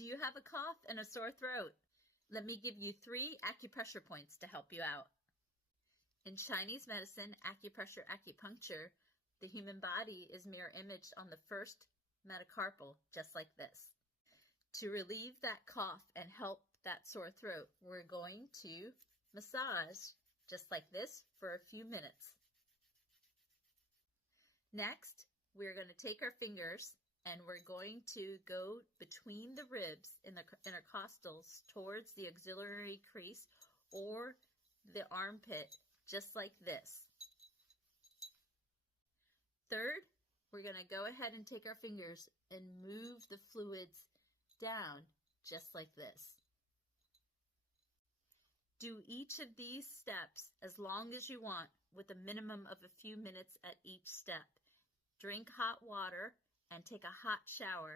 Do you have a cough and a sore throat? Let me give you 3 acupressure points to help you out. In Chinese medicine, acupressure, acupuncture, the human body is mirror imaged on the first metacarpal, just like this. To relieve that cough and help that sore throat, we're going to massage just like this for a few minutes. Next, we're going to take our fingers and we're going to go between the ribs in the intercostals towards the axillary crease or the armpit, just like this. Third, we're going to go ahead and take our fingers and move the fluids down, just like this. Do each of these steps as long as you want, with a minimum of a few minutes at each step. Drink hot water and take a hot shower